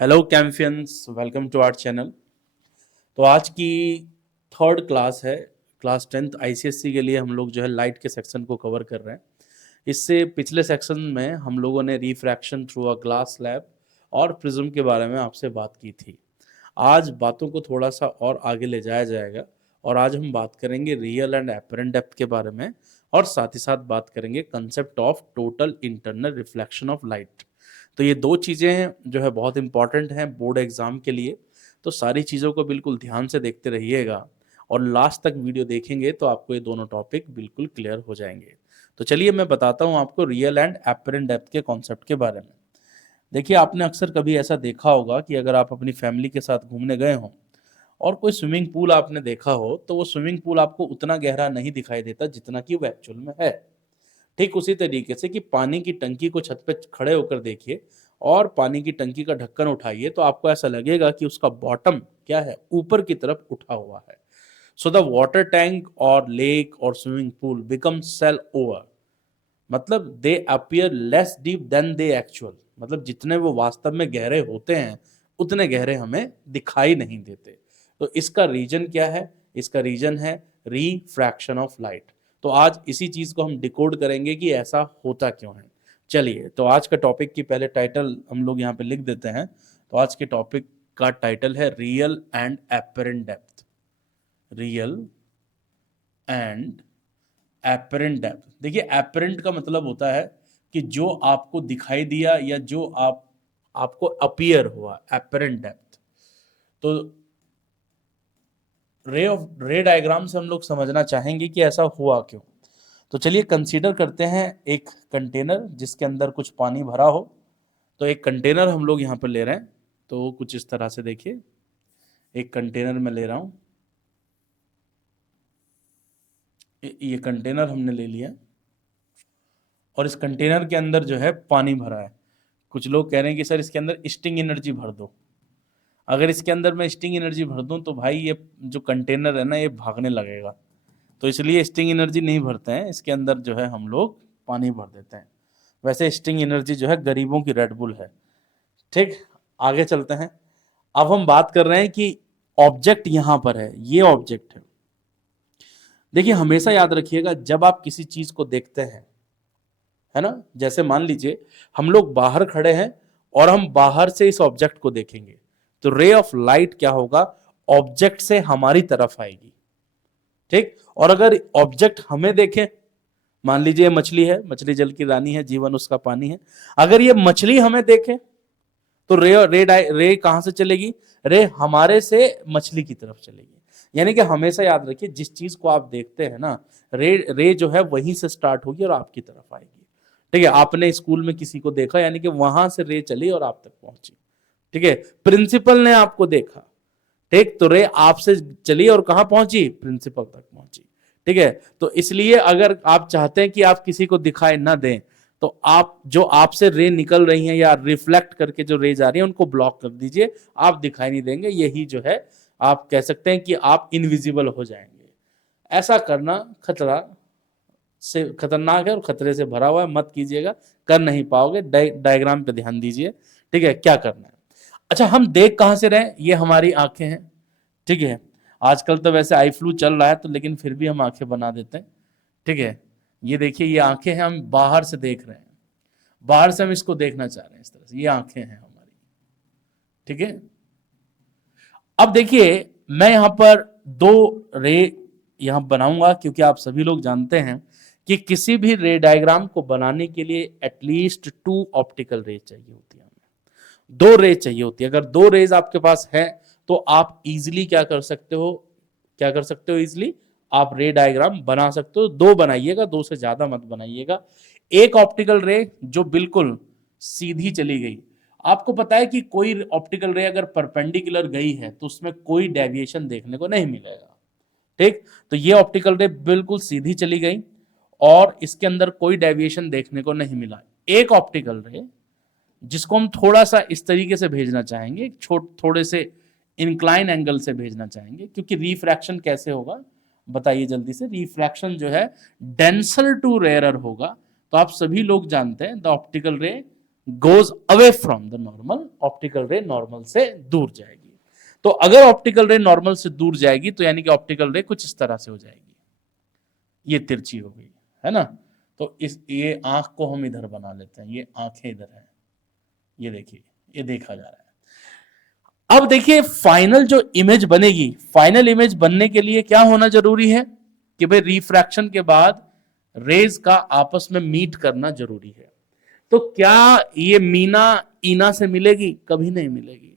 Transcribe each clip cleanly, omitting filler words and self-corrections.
Hello champions, welcome to our channel. तो आज की थर्ड क्लास है, क्लास 10th आईसीएससी के लिए हम लोग जो है लाइट के सेक्शन को कवर कर रहे हैं। इससे पिछले सेक्शन में हम लोगों ने refraction through a glass slab और प्रिज्म के बारे में आपसे बात की थी। आज बातों को थोड़ा सा और आगे ले जाया जाएगा और आज हम बात करेंगे रियल एंड एपरेंट डेप्थ के बारे में और साथ ही साथ बात करेंगे concept of total internal reflection of light. तो ये दो चीज़ें जो है बहुत इंपॉर्टेंट हैं बोर्ड एग्जाम के लिए। तो सारी चीज़ों को बिल्कुल ध्यान से देखते रहिएगा और लास्ट तक वीडियो देखेंगे तो आपको ये दोनों टॉपिक बिल्कुल क्लियर हो जाएंगे। तो चलिए मैं बताता हूँ आपको रियल एंड एपरेंट डेप्थ के कॉन्सेप्ट के बारे में। देखिए, आपने अक्सर कभी ऐसा देखा होगा कि अगर आप अपनी फैमिली के साथ घूमने गए हों और कोई स्विमिंग पूल आपने देखा हो तो वो स्विमिंग पूल आपको उतना गहरा नहीं दिखाई देता जितना कि वो एक्चुअल में है। ठीक उसी तरीके से कि पानी की टंकी को छत पे खड़े होकर देखिए और पानी की टंकी का ढक्कन उठाइए तो आपको ऐसा लगेगा कि उसका बॉटम क्या है, ऊपर की तरफ उठा हुआ है। सो द वाटर टैंक और लेक और swimming pool become shallower, मतलब they appear less deep than they actual, मतलब जितने वो वास्तव में गहरे होते हैं उतने गहरे हमें दिखाई नहीं देते। तो इसका रीजन क्या है? इसका रीजन है रिफ्रैक्शन ऑफ लाइट। तो आज इसी चीज को हम डिकोड करेंगे कि ऐसा होता क्यों है। चलिए, तो आज का टॉपिक की पहले टाइटल हम लोग यहाँ पे लिख देते हैं। तो आज के टॉपिक का टाइटल है real and apparent depth. Real and apparent depth. देखिए, एपरेंट का मतलब होता है कि जो आपको दिखाई दिया या जो आपको अपीयर हुआ, एपरेंट डेप्थ। तो रे डायग्राम से हम लोग समझना चाहेंगे कि ऐसा हुआ क्यों। तो चलिए कंसीडर करते हैं एक कंटेनर जिसके अंदर कुछ पानी भरा हो। तो एक कंटेनर हम लोग यहाँ पर ले रहे हैं। तो कुछ इस तरह से देखिए, एक कंटेनर में ले रहा हूँ। ये कंटेनर हमने ले लिया और इस कंटेनर के अंदर जो है पानी भरा है। कुछ लोग कह रहे हैं कि सर इसके अंदर स्टिंग एनर्जी भर दो। अगर इसके अंदर मैं स्टिंग एनर्जी भर दूं तो भाई ये जो कंटेनर है ना ये भागने लगेगा। तो इसलिए स्टिंग एनर्जी नहीं भरते हैं, इसके अंदर जो है हम लोग पानी भर देते हैं। वैसे स्टिंग एनर्जी जो है गरीबों की रेडबुल है। ठीक, आगे चलते हैं। अब हम बात कर रहे हैं कि ऑब्जेक्ट यहां पर है, ये ऑब्जेक्ट है। देखिए, हमेशा याद रखिएगा जब आप किसी चीज को देखते हैं, है ना, जैसे मान लीजिए हम लोग बाहर खड़े हैं और हम बाहर से इस ऑब्जेक्ट को देखेंगे तो रे ऑफ लाइट क्या होगा, ऑब्जेक्ट से हमारी तरफ आएगी। ठीक, और अगर ऑब्जेक्ट हमें देखे, मान लीजिए मछली है, मछली जल की रानी है, जीवन उसका पानी है। अगर ये मछली हमें देखे तो रे कहां से चलेगी, रे हमारे से मछली की तरफ चलेगी। यानी कि हमेशा याद रखिए जिस चीज को आप देखते हैं ना, रे जो है वहीं से स्टार्ट होगी और आपकी तरफ आएगी। ठीक है, आपने स्कूल में किसी को देखा यानी कि वहां से रे चली और आप तक पहुंची। ठीक है, प्रिंसिपल ने आपको देखा, ठीक, तो रे आपसे चली और कहां पहुंची, प्रिंसिपल तक पहुंची। ठीक है, तो इसलिए अगर आप चाहते हैं कि आप किसी को दिखाई ना दें तो आप जो आपसे रे निकल रही हैं या रिफ्लेक्ट करके जो रेज आ रही है उनको ब्लॉक कर दीजिए, आप दिखाई नहीं देंगे। यही जो है आप कह सकते हैं कि आप इनविजिबल हो जाएंगे। ऐसा करना खतरा से खतरनाक है और खतरे से भरा हुआ है, मत कीजिएगा, कर नहीं पाओगे। डायग्राम पे ध्यान दीजिए। ठीक है, क्या करना है। अच्छा, हम देख कहां से रहे हैं, ये हमारी आंखें हैं। ठीक है, आजकल तो वैसे आई फ्लू चल रहा है तो लेकिन फिर भी हम आंखें बना देते हैं। ठीक है, ये देखिए, ये आंखें हैं, हम बाहर से देख रहे हैं, बाहर से हम इसको देखना चाह रहे हैं इस तरह से, ये आंखें हैं हमारी। ठीक है, अब देखिए मैं यहां पर दो रे यहां बनाऊंगा क्योंकि आप सभी लोग जानते हैं कि किसी भी रे डायग्राम को बनाने के लिए एटलीस्ट 2 ऑप्टिकल रे चाहिए होती है, हमें 2 रे चाहिए होती है। अगर 2 रेज आपके पास है तो आप इजीली क्या कर सकते हो, क्या कर सकते हो, इजीली आप रे डायग्राम बना सकते हो। 2 बनाइएगा, 2 से ज्यादा मत बनाइएगा। एक ऑप्टिकल रे जो बिल्कुल सीधी चली गई, आपको पता है कि कोई ऑप्टिकल रे अगर परपेंडिकुलर गई है तो उसमें कोई डेविएशन देखने को नहीं मिलेगा। ठीक, तो ये ऑप्टिकल रे बिल्कुल सीधी चली गई और इसके अंदर कोई डेविएशन देखने को नहीं मिला। एक ऑप्टिकल रे जिसको हम थोड़ा सा इस तरीके से भेजना चाहेंगे, थोड़े से इंक्लाइन एंगल से भेजना चाहेंगे, क्योंकि रिफ्रैक्शन कैसे होगा बताइए जल्दी से। रिफ्रैक्शन जो है डेंसर टू रेयरर होगा। तो आप सभी लोग जानते हैं द ऑप्टिकल रे goes away from the normal, optical रे नॉर्मल से दूर जाएगी। तो अगर ऑप्टिकल रे नॉर्मल से दूर जाएगी तो यानी कि ऑप्टिकल रे कुछ इस तरह से हो जाएगी, ये तिरछी हो गई, है ना। तो इस ये आंख को हम इधर बना लेते हैं, ये आंखें इधर है, ये देखिए, ये देखा जा रहा है। अब देखिए फाइनल जो इमेज बनेगी, फाइनल इमेज बनने के लिए क्या होना जरूरी है कि भाई रिफ्रैक्शन के बाद रेज का आपस में मीट करना जरूरी है। तो क्या ये मीना ईना से मिलेगी? कभी नहीं मिलेगी,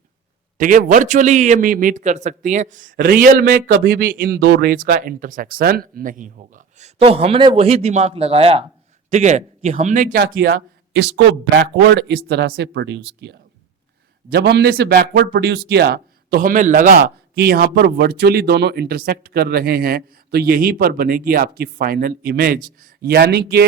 ठीक है। वर्चुअली ये मीट कर सकती हैं, रियल में कभी भी इन दो रेज का इंटरसेक्शन नहीं होगा। तो हमने वही दिमाग लगाया, ठीक है, कि हमने क्या किया, इसको बैकवर्ड इस तरह से प्रोड्यूस किया। जब हमने इसे बैकवर्ड प्रोड्यूस किया तो हमें लगा कि यहां पर वर्चुअली दोनों इंटरसेक्ट कर रहे हैं, तो यहीं पर बनेगी आपकी फाइनल इमेज। यानी कि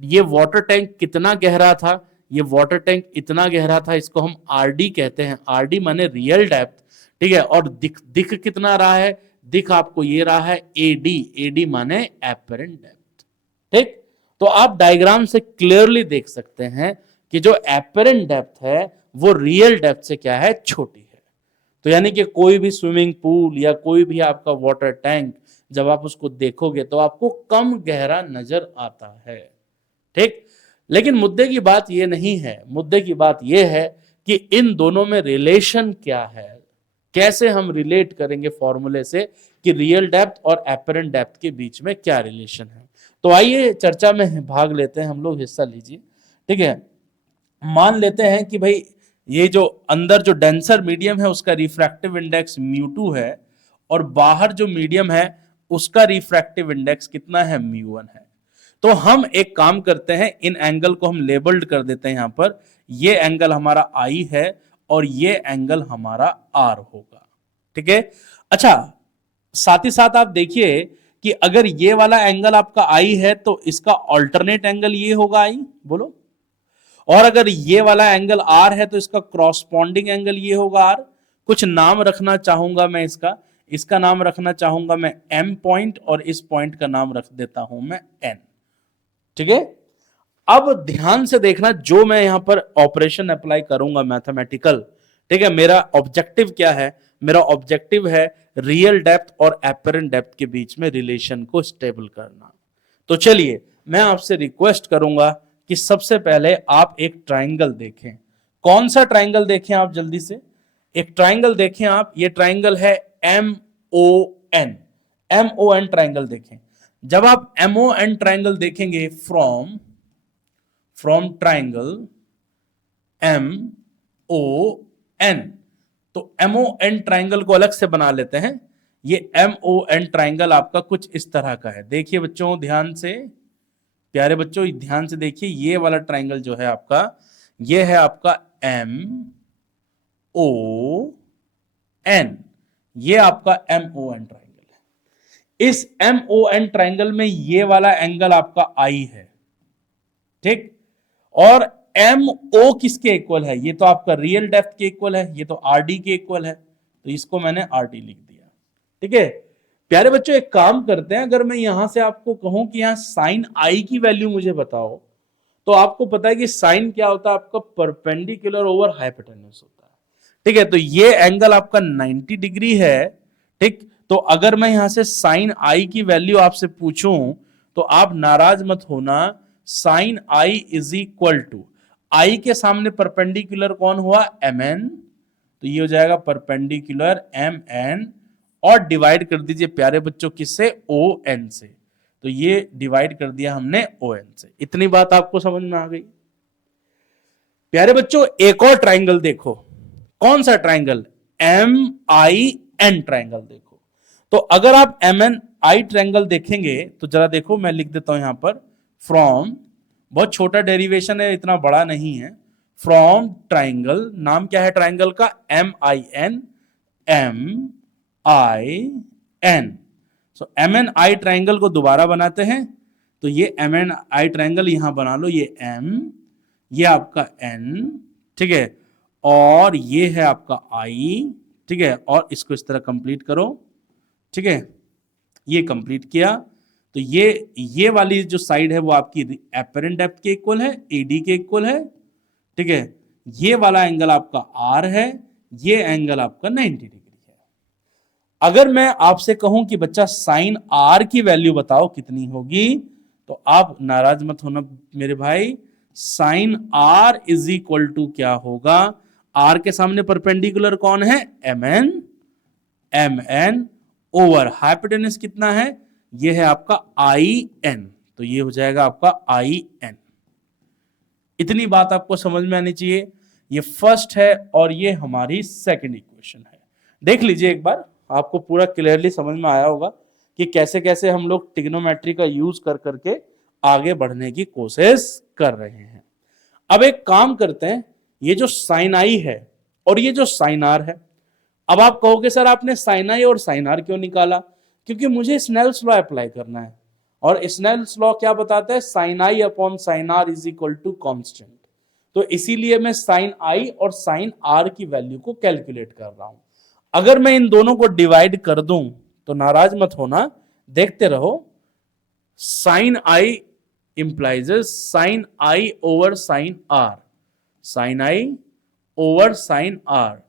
ये वाटर टैंक कितना गहरा था, ये वाटर टैंक इतना गहरा था, इसको हम आरडी कहते हैं, आरडी माने रियल डेप्थ, ठीक है। और दिख कितना रहा है, दिख आपको ये रहा है एडी, एडी माने एपरेंट डेप्थ, ठीक। तो आप डायग्राम से क्लियरली देख सकते हैं कि जो एपरेंट डेप्थ है वो रियल डेप्थ से क्या है, छोटी है। तो यानी कि कोई भी स्विमिंग पूल या कोई भी आपका वाटर टैंक जब आप उसको देखोगे तो आपको कम गहरा नजर आता है, ठीक। लेकिन मुद्दे की बात यह नहीं है, मुद्दे की बात यह है कि इन दोनों में रिलेशन क्या है, कैसे हम रिलेट करेंगे फॉर्मूले से कि रियल डेप्थ और एपरेंट डेप्थ के बीच में क्या रिलेशन है। तो आइए चर्चा में भाग लेते हैं हम लोग, हिस्सा लीजिए, ठीक है। मान लेते हैं कि भाई ये जो अंदर जो डेंसर मीडियम है उसका रिफ्रैक्टिव इंडेक्स μ2 है, और बाहर जो मीडियम है उसका रिफ्रैक्टिव इंडेक्स कितना है, μ1 है। तो हम एक काम करते हैं, इन एंगल को हम लेबल्ड कर देते हैं यहां पर, ये एंगल हमारा I है और ये एंगल हमारा R होगा, ठीक है। अच्छा, साथ ही साथ आप देखिए कि अगर ये वाला एंगल आपका I है तो इसका ऑल्टरनेट एंगल ये होगा I, बोलो। और अगर ये वाला एंगल R है तो इसका क्रॉसपॉन्डिंग एंगल ये होगा R। कुछ नाम रखना चाहूंगा मैं इसका, इसका नाम रखना चाहूंगा मैं M पॉइंट, और इस पॉइंट का नाम रख देता हूं मैं N, ठीक है। अब ध्यान से देखना, जो मैं यहां पर ऑपरेशन अप्लाई करूंगा मैथमेटिकल, ठीक है, मेरा ऑब्जेक्टिव क्या है, मेरा ऑब्जेक्टिव है रियल डेप्थ और एपरेंट डेप्थ के बीच में रिलेशन को स्टेबल करना। तो चलिए मैं आपसे रिक्वेस्ट करूंगा कि सबसे पहले आप एक ट्राइंगल देखें। कौन सा ट्राइंगल देखें आप जल्दी से? एक ट्राइंगल देखें आप, ये ट्राइंगल है MON, MON ट्राइंगल देखें। जब आप MON ट्राइंगल देखेंगे, फ्रॉम ट्राइंगल MON, तो MON ट्राइंगल को अलग से बना लेते हैं। ये MON ट्राइंगल आपका कुछ इस तरह का है। देखिए बच्चों ध्यान से, प्यारे बच्चों ध्यान से देखिए, ये वाला ट्राइंगल जो है आपका, ये है आपका MON, ये आपका MON ट्राइंगल है। इस MON ट्राइंगल में ये वाला एंगल आपका I है, ठीक। और MO किसके इक्वल है? ये तो आपका रियल डेप्थ के इक्वल है, ये तो RD के इक्वल है, तो इसको मैंने RD लिख दिया, ठीक है। प्यारे बच्चों एक काम करते हैं, अगर मैं यहां से आपको कहूं कि यहां साइन I की वैल्यू मुझे बताओ, तो आपको पता है कि साइन क्या होता है आपका, परपेंडिकुलर ओवर हाइपोटेन्यूज होता है, ठीक है। तो ये एंगल आपका 90 डिग्री है, ठीक। तो अगर मैं यहां से साइन I की वैल्यू आपसे पूछूं तो आप नाराज मत होना, sine I is equal to, I के सामने परपेंडिकुलर कौन हुआ, MN, तो ये हो जाएगा परपेंडिकुलर MN, और डिवाइड कर दीजिए प्यारे बच्चों किससे, ON से। तो ये डिवाइड कर दिया हमने ON से। इतनी बात आपको समझ में आ गई? प्यारे बच्चों एक और ट्राइंगल देखो। कौन सा ट्राइंगल? MIN ट्राइंगल देखो। तो अगर आप MNI ट्राइंगल देखेंगे तो जरा देखो, मैं लिख देता हूं यहां पर, फ्रॉम, बहुत छोटा डेरिवेशन है, इतना बड़ा नहीं है, फ्रॉम ट्राइंगल, नाम क्या है ट्राइंगल का, MIN, MIN। सो MNI ट्राइंगल को दोबारा बनाते हैं, तो ये MNI ट्राइंगल यहां बना लो, ये M, ये आपका N, ठीक है, और ये है आपका I, ठीक है, और इसको इस तरह कंप्लीट करो, ठीक है, ये कंप्लीट किया। तो ये वाली जो साइड है वो आपकी एपरेंट डेप्थ के इक्वल है, AD के इक्वल है, ठीक है, ये वाला एंगल आपका आर है, ये एंगल आपका 90 डिग्री है। अगर मैं आपसे कहूं कि बच्चा साइन आर की वैल्यू बताओ कितनी होगी, तो आप नाराज मत होना मेरे भाई, sine r is equal to क्या होगा, आर के सामने परपेंडिकुलर कौन है, M N, M N over hypotenuse कितना है, ये है आपका आई एन, तो ये हो जाएगा आपका आई एन। इतनी बात आपको समझ में आनी चाहिए। ये फर्स्ट है और ये हमारी सेकंड इक्वेशन है। देख लीजिए एक बार, आपको पूरा क्लियरली समझ में आया होगा कि कैसे कैसे हम लोग ट्रिग्नोमेट्री का यूज कर करके आगे बढ़ने की कोशिश कर रहे हैं। अब एक काम करते हैं, ये जो साइन आई है और ये जो साइन आर है, अब आप कहोगे सर आपने साइन आई और साइन आर क्यों निकाला, क्योंकि मुझे स्नेल्स लॉ अप्लाई करना है, और स्नेल्स लॉ क्या बताता है, sine i upon sine r is equal to constant. तो इसीलिए मैं साइन आई और साइन आर की वैल्यू को कैलकुलेट कर रहा हूं। अगर मैं इन दोनों को डिवाइड कर दूं तो नाराज मत होना, देखते रहो, sine i implies sine i over sine r, sine i over sine r.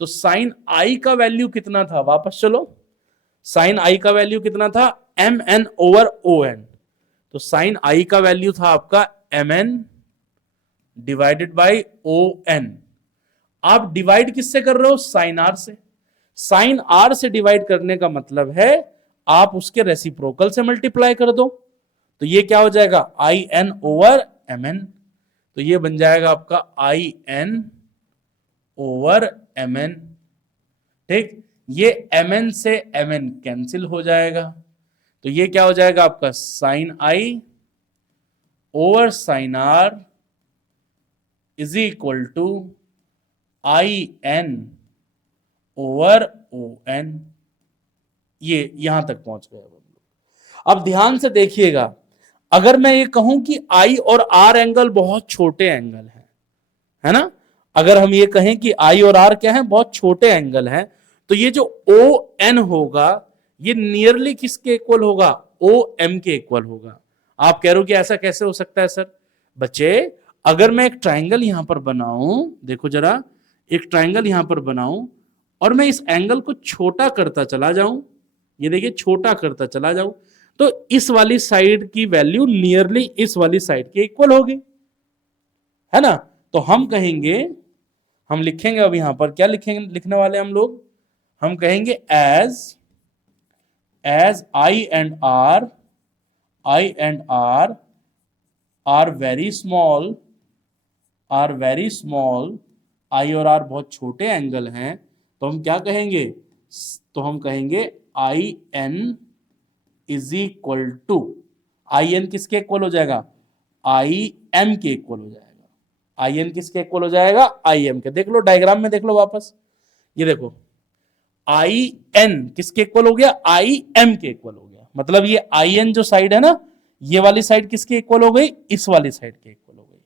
तो साइन आई का वैल्यू कितना था, वापस चलो, साइन आई का वैल्यू कितना था, M N over O N. तो साइन आई का वैल्यू था आपका M N divided by O N. आप डिवाइड किससे कर रहे हो, साइन आर से। साइन आर से डिवाइड करने का मतलब है आप उसके रेसिप्रोकल से मल्टीप्लाई कर दो, तो ये क्या हो जाएगा, I N over M N. तो ये बन जाएगा आपका I N over M N. ठीक, ये एम एन से एम एन कैंसिल हो जाएगा, तो ये क्या हो जाएगा आपका sine i over sine r is equal to I N over O N. ये यहां तक पहुंच गए। अब ध्यान से देखिएगा, अगर मैं ये कहूं कि आई और आर एंगल बहुत छोटे एंगल हैं, है ना, अगर हम ये कहें कि आई और आर क्या है, बहुत छोटे एंगल हैं, तो ये जो ओ एन होगा ये नियरली किसके इक्वल होगा, ओ एम के इक्वल होगा। आप कह रहे हो कि ऐसा कैसे हो सकता है सर, बच्चे अगर मैं एक ट्राइंगल यहां पर बनाऊं, देखो जरा, एक ट्राइंगल यहां पर बनाऊं और मैं इस एंगल को छोटा करता चला जाऊं, ये देखिए छोटा करता चला जाऊं, तो इस वाली साइड की वैल्यू नियरली इस वाली साइड के इक्वल होगी, है ना। तो हम कहेंगे, हम लिखेंगे अब यहां पर क्या लिखेंगे, लिखने वाले हम लोग, हम कहेंगे as I and R are very small, I और आर बहुत छोटे एंगल हैं, तो हम क्या कहेंगे, तो हम कहेंगे I N is equal to, I N किसके इक्वल हो जाएगा, आई एम के इक्वल हो जाएगा। आई एन किसके इक्वल हो जाएगा, आई एम के। देख लो डायग्राम में, देख लो वापस, ये देखो आई एन किसके इक्वल हो गया, आई एम के इक्वल हो गया। मतलब ये आई एन जो साइड है ना, ये वाली साइड किसके इक्वल हो गई, इस वाली साइड के इक्वल हो गई,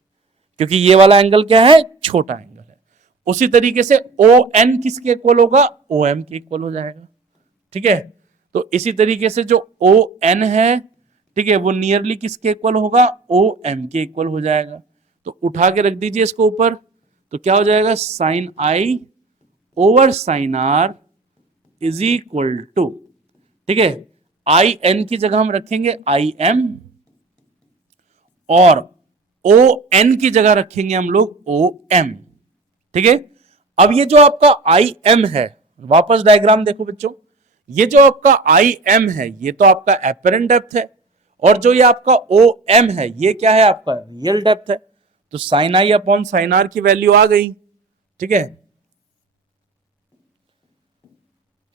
क्योंकि ये वाला एंगल क्या है, छोटा एंगल है। उसी तरीके से ओ एन किसके इक्वल होगा, ओ एम के इक्वल हो जाएगा। ठीक है, तो इसी तरीके से जो ओ एन है, ठीक है, वो नियरली किसके इक्वल होगा, ओ एम के इक्वल हो जाएगा। तो उठा के रख दीजिए इसको ऊपर, तो क्या हो जाएगा, sine i over sine r is equal to, ठीक है, आई एन की जगह हम रखेंगे आई एम और ओ एन की जगह रखेंगे हम लोग ओ एम। ठीक है, अब ये जो आपका आई एम है, वापस डायग्राम देखो बच्चों, ये जो आपका आई एम है ये तो आपका एपरेंट डेप्थ है, और जो ये आपका ओ एम है ये क्या है, आपका रियल डेप्थ है। तो sine i upon sine r की वैल्यू आ गई। ठीक है,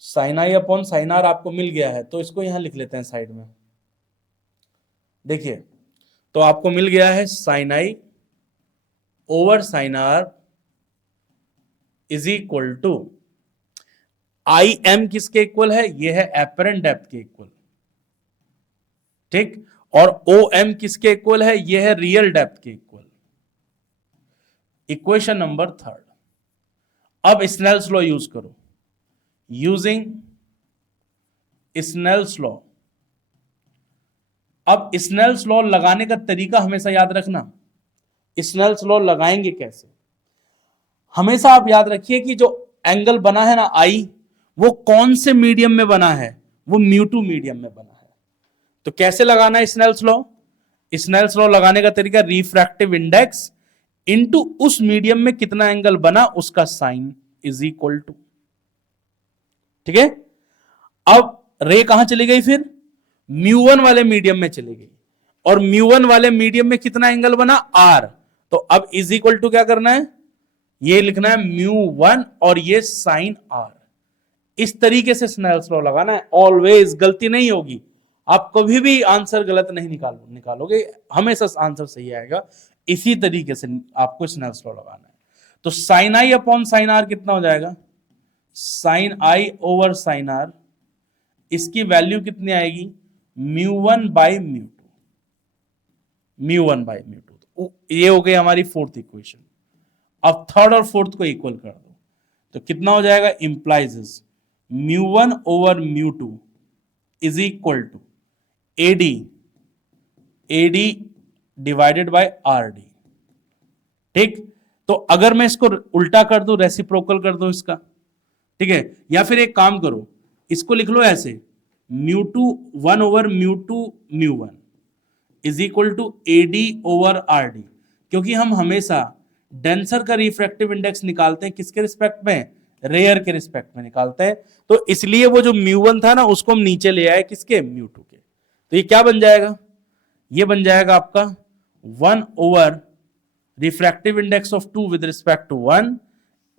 sine i upon sine r आपको मिल गया है, तो इसको यहां लिख लेते हैं साइड में। देखिए, तो आपको मिल गया है sine i over sine r is equal to, I M किसके इक्वल है, ये है एपरेंट डेप्थ के इक्वल। ठीक, और ओ एम किसके इक्वल है, ये है रियल डेप्थ के इक्वल। Equation number third. अब स्नेल्स लॉ यूज करो, यूजिंग स्नेल्स लॉ। अब स्नेल्स लॉ लगाने का तरीका हमेशा याद रखना, स्नेल्स लॉ लगाएंगे कैसे, हमेशा आप याद रखिए कि जो एंगल बना है ना आई, वो कौन से मीडियम में बना है, वो म्यू2 मीडियम में बना है। तो कैसे लगाना है स्नेल्स लॉ? स्नेल्स लॉ लगाने का तरीका, रिफ्रैक्टिव इंडेक्स इनटू उस मीडियम में कितना एंगल बना उसका साइन इज इक्वल टू, ठीक है। अब रे कहां चली गई, फिर μ1 वाले मीडियम में चली गई, और μ1 वाले मीडियम में कितना एंगल बना, आर। तो अब इज इक्वल टू क्या करना है, ये लिखना है μ1 और ये साइन आर। इस तरीके से स्नेल्स लॉ लगाना है, ऑलवेज गलती नहीं होगी, आप कभी भी आंसर गलत नहीं निकालोगे, हमेशा आंसर सही आएगा। इसी तरीके से आपको स्नेल्स लॉ लगाना है। तो sine i upon sine r कितना हो जाएगा, sine i over sine r, इसकी वैल्यू कितनी आएगी, μ1 बाई μ2, μ1 बाई μ2। तो ये हो गई हमारी फोर्थ इक्वेशन। अब थर्ड और फोर्थ को इक्वल कर दो, तो कितना हो जाएगा, implies μ1 over μ2 is equal to AD divided by RD, ठीक। तो अगर मैं इसको उल्टा कर दूं, रेसिप्रोकल कर दूं इसका, ठीक है, या फिर एक काम करो, इसको लिख लो ऐसे, μ2 1 over μ2 μ1 is equal to AD over RD, क्योंकि हम हमेशा डेंसर का रिफ्रैक्टिव इंडेक्स निकालते हैं किसके रिस्पेक्ट में, रेयर के रिस्पेक्ट में निकालते हैं। तो इसलिए वो जो μ1 था ना, उसको हम नीचे ले आए किसके, μ2 के। तो ये क्या बन जाएगा, ये बन जाएगा आपका 1 over refractive index of 2 with respect to 1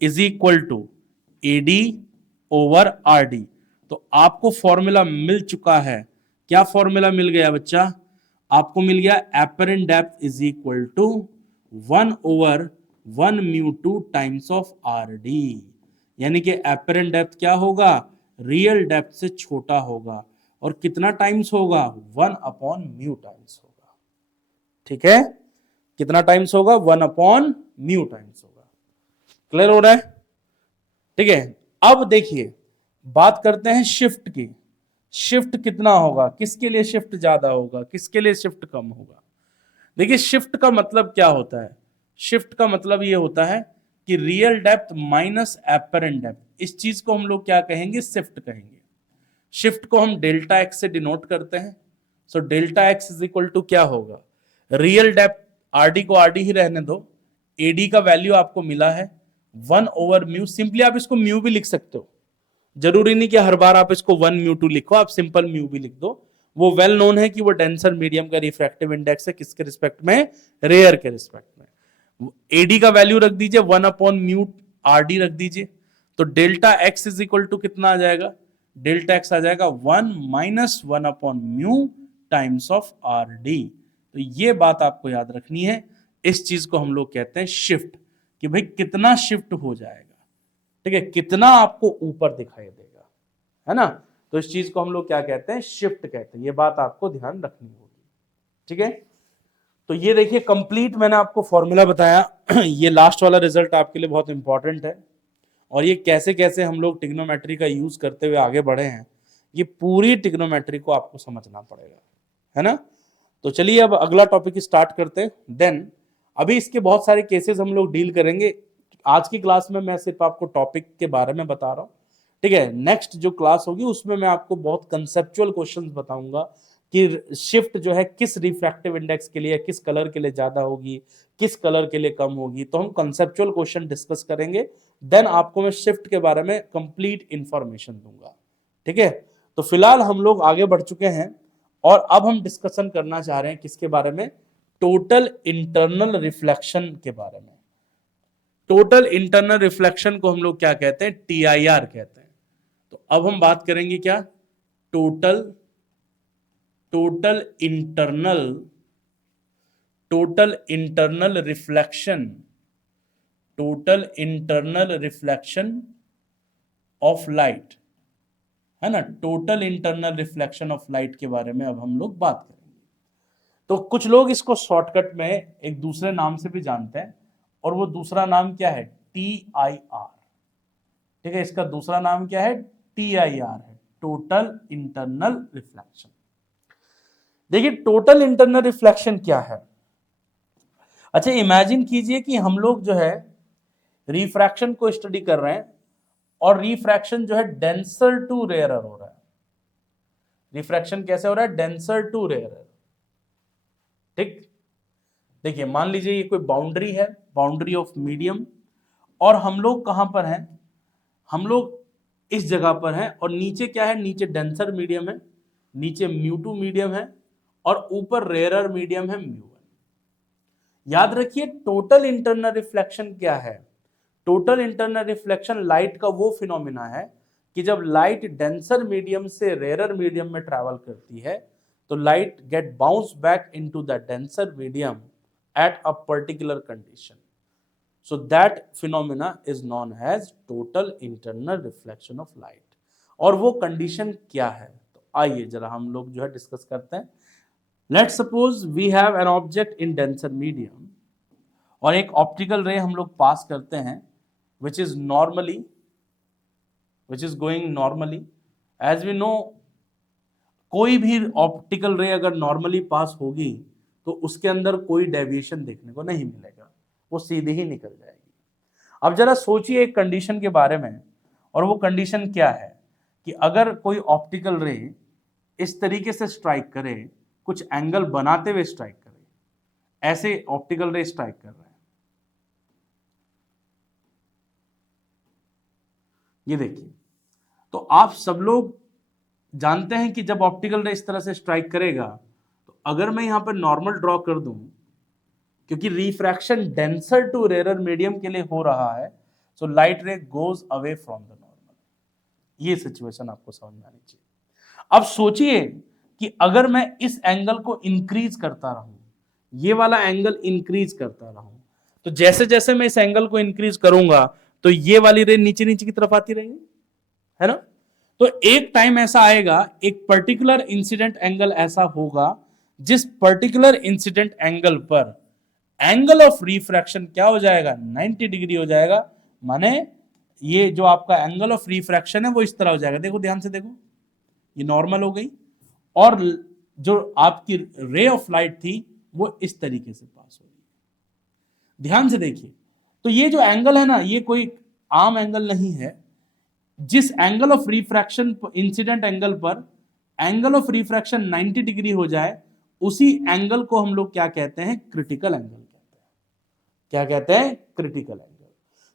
is equal to AD over RD। तो आपको फॉर्मूला मिल चुका है, क्या फॉर्मूला मिल गया बच्चा, आपको मिल गया apparent depth is equal to 1 over 1 μ2 times of RD, यानी कि एपरेंट डेप्थ क्या होगा, रियल डेप्थ से छोटा होगा, और कितना टाइम्स होगा, 1 अपॉन म्यू टाइम्स होगा, ठीक है, कितना टाइम्स होगा, 1 अपॉन म्यू टाइम्स होगा। क्लियर हो रहा है, ठीक है। अब देखिए बात करते हैं शिफ्ट की, शिफ्ट कितना होगा, किसके लिए शिफ्ट ज्यादा होगा, किसके लिए शिफ्ट कम होगा। देखिए शिफ्ट का मतलब क्या होता है, शिफ्ट का मतलब ये होता है कि real depth minus apparent depth, इस चीज को हम लोग क्या कहेंगे, शिफ्ट कहेंगे। शिफ्ट को हम डेल्टा एक्स से डिनोट करते हैं। So delta x is equal to क्या होगा, रियल डेप्थ, आरडी को आरडी ही रहने दो, एडी का वैल्यू आपको मिला है 1 ओवर म्यू, सिंपली आप इसको म्यू भी लिख सकते हो, जरूरी नहीं कि हर बार आप इसको 1 μ2 लिखो, आप सिंपल म्यू भी लिख दो। वो वेल नोन है कि वो डेंसर मीडियम का रिफ्रैक्टिव इंडेक्स है, किसके रिस्पेक्ट में, रेयर के रिस्पेक्ट में। एडी का वैल्यू रख दीजिए 1 अपॉन म्यू आरडी रख दीजिए, तो delta x is equal to कितना आ जाएगा, डेल्टा एक्स आ जाएगा 1 minus 1 upon mu times of RD। तो ये बात आपको याद रखनी है, इस चीज को हम लोग कहते हैं शिफ्ट, कि भाई कितना शिफ्ट हो जाएगा, ठीक है, कितना आपको ऊपर दिखाई देगा, है ना। तो इस चीज को हम लोग क्या कहते हैं, शिफ्ट कहते हैं। ये बात आपको ध्यान रखनी होगी, ठीक है। तो ये देखिए कंप्लीट मैंने आपको फॉर्मूला बताया। ये लास्ट वाला रिजल्ट आपके लिए बहुत इंपॉर्टेंट है, और ये कैसे कैसे हम लोग ट्रिग्नोमेट्री का यूज करते हुए आगे बढ़े हैं, ये पूरी ट्रिग्नोमेट्री को आपको समझना पड़ेगा, है ना। तो चलिए अब अगला टॉपिक स्टार्ट करते हैं। देन अभी इसके बहुत सारे केसेस हम लोग डील करेंगे। आज की क्लास में मैं सिर्फ आपको टॉपिक के बारे में बता रहा हूँ, ठीक है। नेक्स्ट जो क्लास होगी उसमें मैं आपको बहुत कंसेप्चुअल क्वेश्चंस बताऊंगा कि शिफ्ट जो है किस रिफ्रैक्टिव इंडेक्स के लिए, किस कलर के लिए ज्यादा होगी, किस कलर के लिए कम होगी। तो हम कंसेप्चुअल क्वेश्चन डिस्कस करेंगे, देन आपको मैं शिफ्ट के बारे में कंप्लीट इंफॉर्मेशन दूंगा, ठीक है। तो फिलहाल हम लोग आगे बढ़ चुके हैं, और अब हम डिस्कशन करना चाह रहे हैं किसके बारे में, टोटल इंटरनल रिफ्लेक्शन के बारे में। टोटल इंटरनल रिफ्लेक्शन को हम लोग क्या कहते हैं, TIR कहते हैं। तो अब हम बात करेंगे क्या, total internal reflection of light, है ना। Total internal reflection of light के बारे में अब हम लोग बात करेंगे। तो कुछ लोग इसको शॉर्टकट में एक दूसरे नाम से भी जानते हैं, और वो दूसरा नाम क्या है, TIR, ठीक है। इसका दूसरा नाम क्या है, TIR है, टोटल इंटरनल रिफ्लेक्शन। देखिए टोटल इंटरनल रिफ्लेक्शन क्या है। अच्छा इमेजिन कीजिए कि हम लोग जो है रिफ्रैक्शन को स्टडी कर रहे हैं और रिफ्रैक्शन जो है डेंसर टू रेयरर हो रहा है। रिफ्रैक्शन कैसे हो रहा है? Denser to rarer. ठीक, देखिए मान लीजिए ये कोई बाउंड्री है, बाउंड्री ऑफ मीडियम, और हम लोग कहां पर हैं? हम लोग इस जगह पर हैं, और नीचे क्या है? नीचे डेंसर मीडियम है, नीचे म्यू2 मीडियम है, और ऊपर रेयरर मीडियम है म्यू1। याद रखिए टोटल इंटरनल रिफ्लेक्शन क्या है? टोटल इंटरनल रिफ्लेक्शन लाइट का वो फिनोमिना है कि जब लाइट डेंसर मीडियम से रेयरर मीडियम में ट्रैवल करती है तो light get bounce back into the denser medium at a particular condition. So that phenomena is known as total internal reflection of light। और वो कंडीशन क्या है? तो आइए जरा हम लोग जो है डिस्कस करते हैं। Let's suppose we have an object in denser medium, और एक ऑप्टिकल रे हम लोग पास करते हैं which is going normally। As we know, कोई भी ऑप्टिकल रे अगर नॉर्मली पास होगी तो उसके अंदर कोई डेविएशन देखने को नहीं मिलेगा, वो सीधे ही निकल जाएगी। अब जरा सोचिए एक कंडीशन के बारे में, और वो कंडीशन क्या है कि अगर कोई ऑप्टिकल रे इस तरीके से स्ट्राइक करे, कुछ एंगल बनाते हुए स्ट्राइक करे, ऐसे ऑप्टिकल रे स्ट्राइक कर रहे हैं, ये देखिए। तो आप सब लोग जानते हैं कि जब ऑप्टिकल रे इस तरह से स्ट्राइक करेगा तो अगर मैं यहां पर नॉर्मल ड्रॉ कर दूं, क्योंकि refraction denser to rarer medium के लिए हो रहा है, so light ray goes away from the normal. ये सिचुएशन आपको समझ में आनी चाहिए। अब सोचिए कि अगर मैं इस एंगल को इंक्रीज करता रहूं, ये वाला एंगल इंक्रीज करता रहूं, तो जैसे जैसे मैं इस एंगल को इंक्रीज करूंगा तो ये वाली रे नीचे नीचे की तरफ आती रहेगी, है ना? तो एक टाइम ऐसा आएगा, एक पर्टिकुलर इंसिडेंट एंगल ऐसा होगा जिस पर्टिकुलर इंसिडेंट एंगल पर एंगल ऑफ रिफ्रैक्शन क्या हो जाएगा? 90 डिग्री हो जाएगा। माने ये जो आपका एंगल ऑफ रिफ्रैक्शन है वो इस तरह हो जाएगा। देखो ध्यान से देखो, ये नॉर्मल हो गई, और जो आपकी रे ऑफ लाइट थी वो इस तरीके से पास हो गई। ध्यान से देखिए, तो ये जो एंगल है ना, ये कोई आम एंगल नहीं है। जिस angle of refraction incident angle पर एंगल ऑफ रिफ्रैक्शन 90 डिग्री हो जाए, उसी एंगल को हम लोग क्या कहते हैं? क्रिटिकल एंगल कहते हैं। क्या कहते हैं? Critical angle.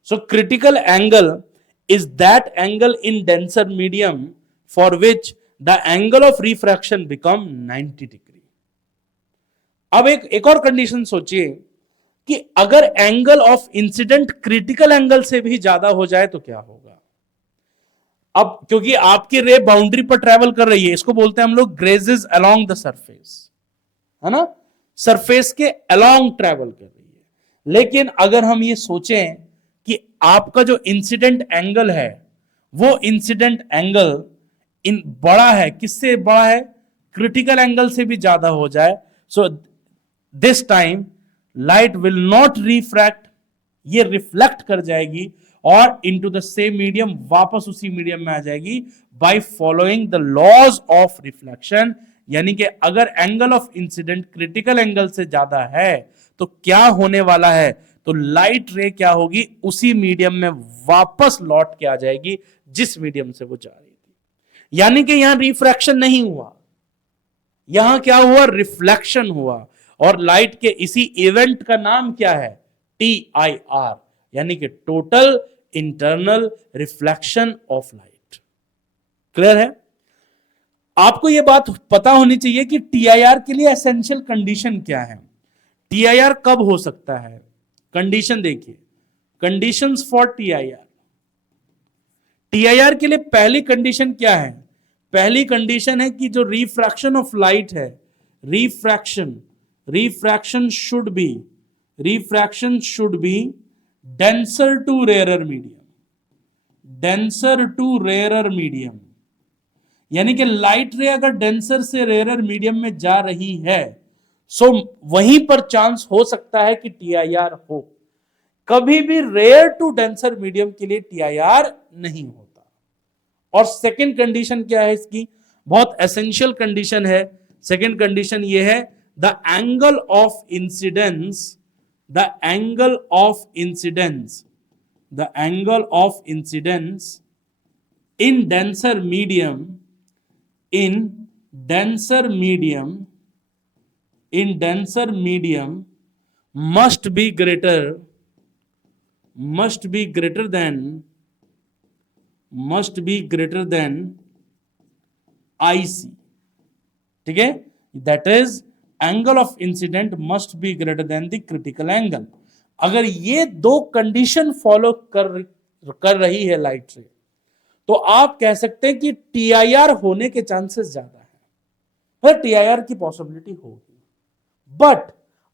So critical angle is that angle in denser medium for which the angle of refraction become 90 degree. अब एक और कंडीशन सोचिए कि अगर angle of incident critical angle से भी ज्यादा हो जाए तो क्या होगा? अब क्योंकि आपकी रे बाउंड्री पर ट्रेवल कर रही है, इसको बोलते हैं हम लोग ग्रेजेस अलोंग द सरफेस, है ना? सरफेस के अलोंग ट्रेवल कर रही है। लेकिन अगर हम ये सोचें कि आपका जो इंसिडेंट एंगल है वो इंसिडेंट एंगल इन बड़ा है, किससे बड़ा है? क्रिटिकल एंगल से भी ज्यादा हो जाए, so this time light will not refract, ये रिफ्लेक्ट कर जाएगी और इनटू द सेम मीडियम, वापस उसी मीडियम में आ जाएगी by following the laws of reflection. यानी कि अगर angle of incident critical angle से ज्यादा है तो क्या होने वाला है? तो लाइट रे क्या होगी? उसी मीडियम में वापस लौट के आ जाएगी जिस मीडियम से वो जा रही थी। यानी कि यहां रिफ्रैक्शन नहीं हुआ, यहां क्या हुआ? रिफ्लेक्शन हुआ। और लाइट के इसी इवेंट का नाम क्या है? TIR, यानी कि total internal reflection of light. Clear है? आपको यह बात पता होनी चाहिए कि TIR के लिए एसेंशियल कंडीशन क्या है। TIR कब हो सकता है? कंडीशन देखिए, कंडीशंस फॉर TIR। TIR के लिए पहली कंडीशन क्या है? पहली कंडीशन है कि जो रिफ्रैक्शन ऑफ लाइट है, refraction should be denser to rarer medium, denser to rarer medium. यानी कि लाइट रे अगर डेंसर से रेयरर मीडियम में जा रही है, सो वहीं पर चांस हो सकता है कि TIR हो। कभी भी रेयर टू डेंसर मीडियम के लिए TIR नहीं होता। और सेकंड कंडीशन क्या है इसकी? बहुत एसेंशियल कंडीशन है। सेकंड कंडीशन ये है, the angle of incidence the angle of incidence in denser medium in denser medium must be greater than IC. ठीक है, that is angle of incident must be greater than the critical angle. अगर ये दो condition follow कर रही है light रे, तो आप कह सकते हैं कि टीआईआर होने के चांसेस ज्यादा है, पर टीआईआर की पॉसिबिलिटी होगी. बट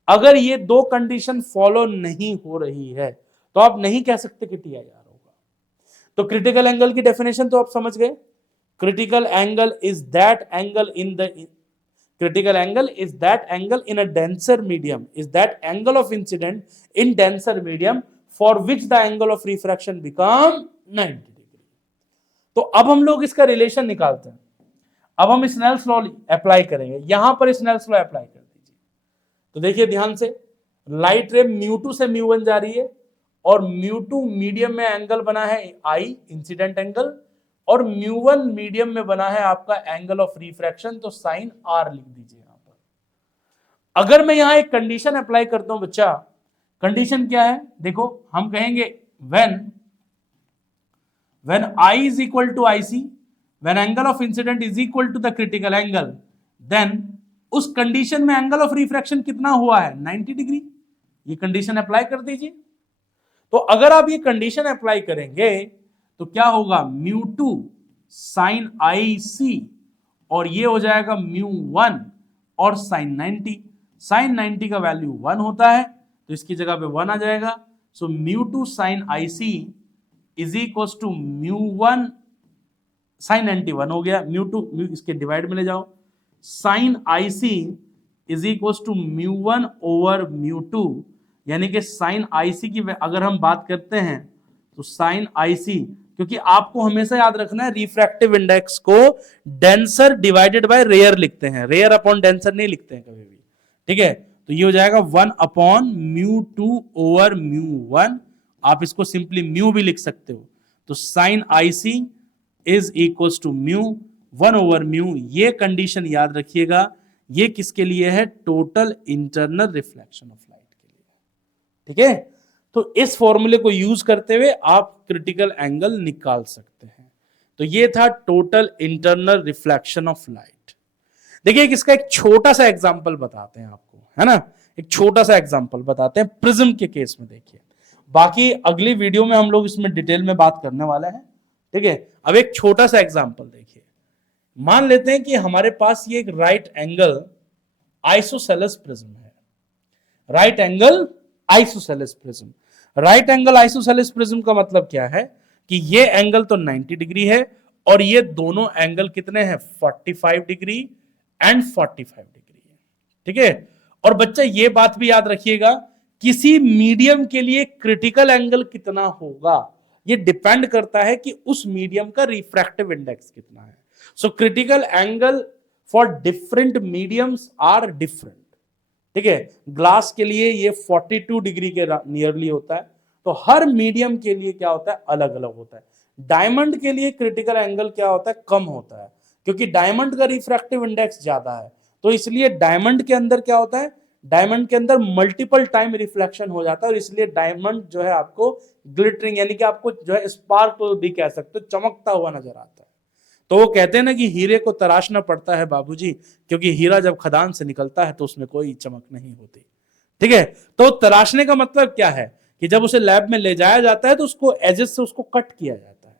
अगर ये दो कंडीशन फॉलो नहीं हो रही है तो आप नहीं कह सकते कि टीआईआर होगा. तो क्रिटिकल एंगल की डेफिनेशन तो आप समझ गए. Critical angle is that angle in a denser medium, is that angle of incident in denser medium for which the angle of refraction become 90 degree. तो अब हम लोग इसका रिलेशन निकालते हैं. अब हम स्नेल्स लॉ अप्लाई करेंगे. यहां पर स्नेल्स लॉ अप्लाई कर दीजिए. तो देखिए ध्यान से, लाइट रे μ2 से μ1 जा रही है और μ2 मीडियम में एंगल बना है I इंसिडेंट एंगल, और μ1 मीडियम में बना है आपका एंगल ऑफ रिफ्रैक्शन, तो साइन R लिख दीजिए यहां पर. अगर मैं यहां एक कंडीशन अप्लाई करता हूं बच्चा, कंडीशन क्या है देखो, हम कहेंगे when I is equal to IC, when angle of incident is equal to the critical angle, then उस कंडीशन में एंगल ऑफ रिफ्रैक्शन कितना हुआ है 90 डिग्री. ये कंडीशन अप्लाई कर दीजिए. तो अगर आप ये कंडीशन अप्लाई करेंगे तो क्या होगा, μ2 sin IC और ये हो जाएगा μ1 और sin 90. sin 90 का वैल्यू 1 होता है तो इसकी जगह पे 1 आ जाएगा. So μ2 sin IC is equal to μ1 sin 91 हो गया. μ2 इसके डिवाइड में ले जाओ, sin IC is equal to μ1 over μ2, यानी कि sin IC की अगर हम बात करते हैं तो sin IC, क्योंकि आपको हमेशा याद रखना है रिफ्रैक्टिव इंडेक्स को डेंसर डिवाइडेड बाय रेयर लिखते हैं, रेयर अपॉन डेंसर नहीं लिखते हैं कभी भी. ठीक है, तो ये हो जाएगा 1 अपॉन μ2 ओवर μ1. आप इसको सिंपली म्यू भी लिख सकते हो. तो sin IC is equal to μ1 over mu. ये कंडीशन याद रखिएगा, ये किसके लिए है, total internal reflection of light के लिए. ठीक है, तो इस फॉर्मूले को यूज करते हुए आप क्रिटिकल एंगल निकाल सकते हैं. तो ये था total internal reflection of light. देखिए इसका एक छोटा सा एग्जांपल बताते हैं आपको, है ना, एक छोटा सा एग्जांपल बताते हैं प्रिज्म के केस में. देखिए, बाकी अगली वीडियो में हम लोग इसमें डिटेल में बात करने वाले हैं. ठीक है, अब एक छोटा सा एग्जांपल देखिए. मान लेते हैं कि हमारे पास ये एक राइट एंगल आइसोसेलेस प्रिज्म है. Right angle isosceles prism. Right angle isosceles prism का मतलब क्या है कि ये एंगल तो 90 डिग्री है और ये दोनों एंगल कितने हैं, 45 डिग्री एंड 45 डिग्री है. ठीक है, और बच्चा ये बात भी याद रखिएगा, किसी मीडियम के लिए क्रिटिकल एंगल कितना होगा ये डिपेंड करता है कि उस मीडियम का रिफ्रैक्टिव इंडेक्स कितना है. So critical angle for different mediums are different. ठीक है, ग्लास के लिए ये 42 डिग्री के नियरली होता है, तो हर मीडियम के लिए क्या होता है, अलग अलग होता है. डायमंड के लिए क्रिटिकल एंगल क्या होता है, कम होता है, क्योंकि डायमंड का रिफ्रैक्टिव इंडेक्स ज्यादा है. तो इसलिए डायमंड के अंदर क्या होता है, डायमंड के अंदर मल्टीपल टाइम रिफ्लेक्शन हो जाता है, और इसलिए डायमंड जो है आपको ग्लिटरिंग, यानी कि आपको जो है स्पार्कल भी कह सकते हो, चमकता हुआ नजर आता है. तो वो कहते हैं ना कि हीरे को तराशना पड़ता है बाबूजी, क्योंकि हीरा जब खदान से निकलता है तो उसमें कोई चमक नहीं होती. ठीक है, तो तराशने का मतलब क्या है कि जब उसे लैब में ले जाया जाता है तो उसको एजेस से उसको कट किया जाता है,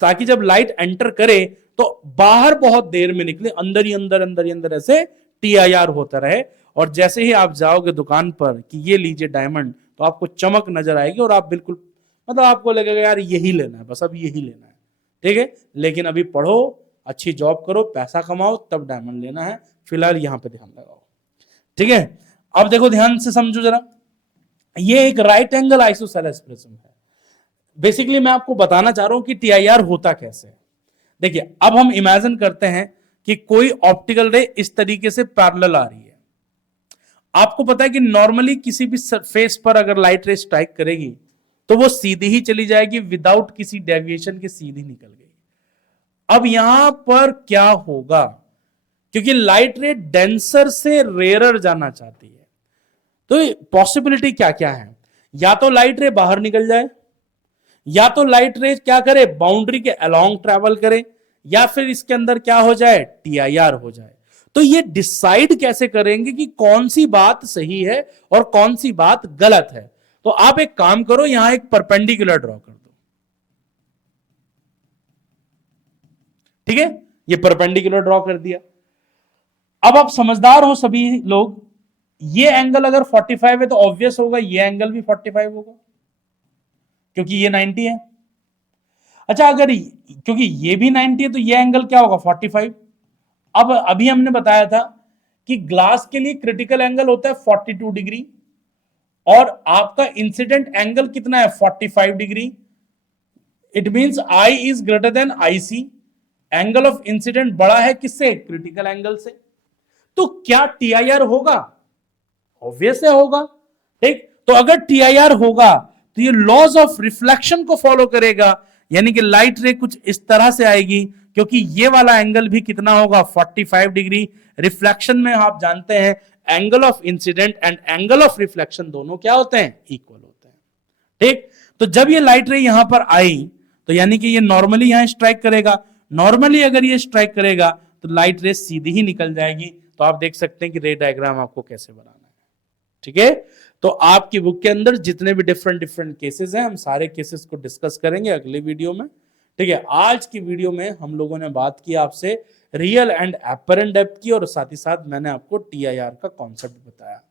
ताकि जब लाइट एंटर करे तो बाहर बहुत देर में निकले, अंदर ही अंदर ऐसे टीआईआर होता रहे. और जैसे ही आप जाओगे दुकान पर कि ये लीजिए डायमंड, तो आपको चमक नजर आएगी और आप बिल्कुल, मतलब आपको लगेगा यार यही लेना है, बस अब यही लेना है. ठीक है, लेकिन अभी पढ़ो, अच्छी जॉब करो, पैसा कमाओ, तब डायमंड लेना है. फिलहाल यहां पे ध्यान लगाओ. ठीक है, अब देखो ध्यान से समझो जरा, ये एक राइट एंगल आइसोसेलेस प्रिज्म है. बेसिकली मैं आपको बताना चाह रहा हूं कि टीआईआर होता कैसे. देखिए, अब हम इमेजिन करते हैं कि कोई ऑप्टिकल रे इस तरीके से पैरेलल आ रही है. आपको पता है कि नॉर्मली किसी भी फेस पर अगर लाइट रे स्ट्राइक करेगी तो वो सीधी ही चली जाएगी, विदाउट किसी डेविएशन के सीधी निकल गई। अब यहां पर क्या होगा, क्योंकि लाइट रे डेंसर से रेयरर जाना चाहती है, तो पॉसिबिलिटी क्या क्या है, या तो लाइट रे बाहर निकल जाए, या तो लाइट रे क्या करे, बाउंड्री के अलोंग ट्रेवल करे, या फिर इसके अंदर क्या हो जाए, टीआईआर हो जाए। तो ये डिसाइड कैसे करेंगे कि कौन सी बात सही है और कौन सी बात गलत है। तो आप एक काम करो, यहां एक परपेंडिकुलर ड्रॉ कर दो, ठीक है, ये परपेंडिकुलर ड्रॉ कर दिया। अब आप समझदार हो सभी लोग, ये एंगल अगर 45 है तो ऑब्वियस होगा ये एंगल भी 45 होगा, क्योंकि ये 90 है। अच्छा, अगर क्योंकि ये भी 90 है तो ये एंगल क्या होगा, 45। अब अभी हमने बताया था कि ग्लास के लिए क्रिटिकल एंगल होता है 42 डिग्री, और आपका इंसिडेंट एंगल कितना है, 45 degree. It means i is greater than i c, angle of incident बड़ा है किससे, क्रिटिकल एंगल से। तो क्या टीआईआर होगा, ऑब्वियस है होगा, ठीक। तो अगर टीआईआर होगा तो ये लॉज ऑफ रिफ्लेक्शन को फॉलो करेगा, यानी कि लाइट रे कुछ इस तरह से आएगी, क्योंकि ये वाला एंगल भी कितना होगा, 45 डिग्री। रिफ्लेक्शन में आप जानते हैं angle of incident and angle of reflection दोनों क्या होते हैं, इक्वल होते हैं, ठीक। तो जब ये लाइट रे यहां पर आई तो यानी कि ये नॉर्मली यहां स्ट्राइक करेगा, नॉर्मली अगर ये स्ट्राइक करेगा तो लाइट रे सीधी ही निकल जाएगी। तो आप देख सकते हैं कि रे डायग्राम आपको कैसे बनाना है, ठीक है। तो आपकी बुक के अंदर जितने भी डिफरेंट डिफरेंट केसेस हैं, हम सारे केसेस को डिस्कस करेंगे अगले वीडियो में, ठीक है। आज की वीडियो में हम लोगों ने बात की आपसे रियल एंड एपरेंट डेप्थ की, और साथ ही साथ मैंने आपको टीआईआर का कॉन्सेप्ट बताया।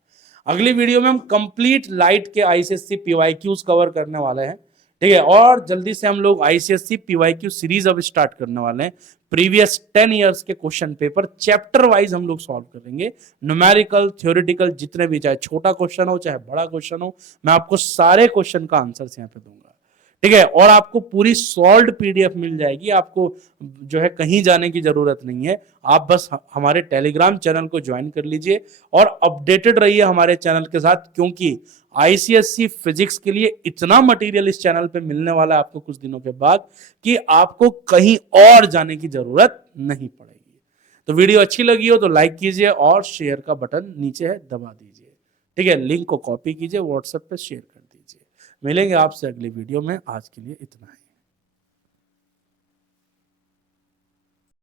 अगली वीडियो में हम कंप्लीट लाइट के आईसीएससी पीवाईक्यूज कवर करने वाले हैं, ठीक है। और जल्दी से हम लोग आईसीएससी पीवाईक्यू सीरीज अब स्टार्ट करने वाले हैं। प्रीवियस 10 इयर्स के क्वेश्चन पेपर चैप्टर वाइज हम लोग सॉल्व करेंगे, न्यूमेरिकल, थ्योरेटिकल, जितने भी, चाहे छोटा क्वेश्चन हो चाहे बड़ा क्वेश्चन हो, मैं आपको सारे क्वेश्चन का आंसर यहाँ पे दूंगा, ठीक है। और आपको पूरी सॉल्व्ड पीडीएफ मिल जाएगी, आपको जो है कहीं जाने की जरूरत नहीं है। आप बस हमारे टेलीग्राम चैनल को ज्वाइन कर लीजिए और अपडेटेड रहिए हमारे चैनल के साथ, क्योंकि आईसीएससी फिजिक्स के लिए इतना मटेरियल इस चैनल पे मिलने वाला है आपको कुछ दिनों के बाद कि आपको कहीं और जाने की जरूरत नहीं पड़ेगी। तो वीडियो अच्छी लगी हो तो लाइक कीजिए और शेयर का बटन नीचे है दबा दीजिए, ठीक है। लिंक को कॉपी कीजिए, व्हाट्सएप पे शेयर कर दीजिए। मिलेंगे आपसे अगली वीडियो में, आज के लिए इतना है।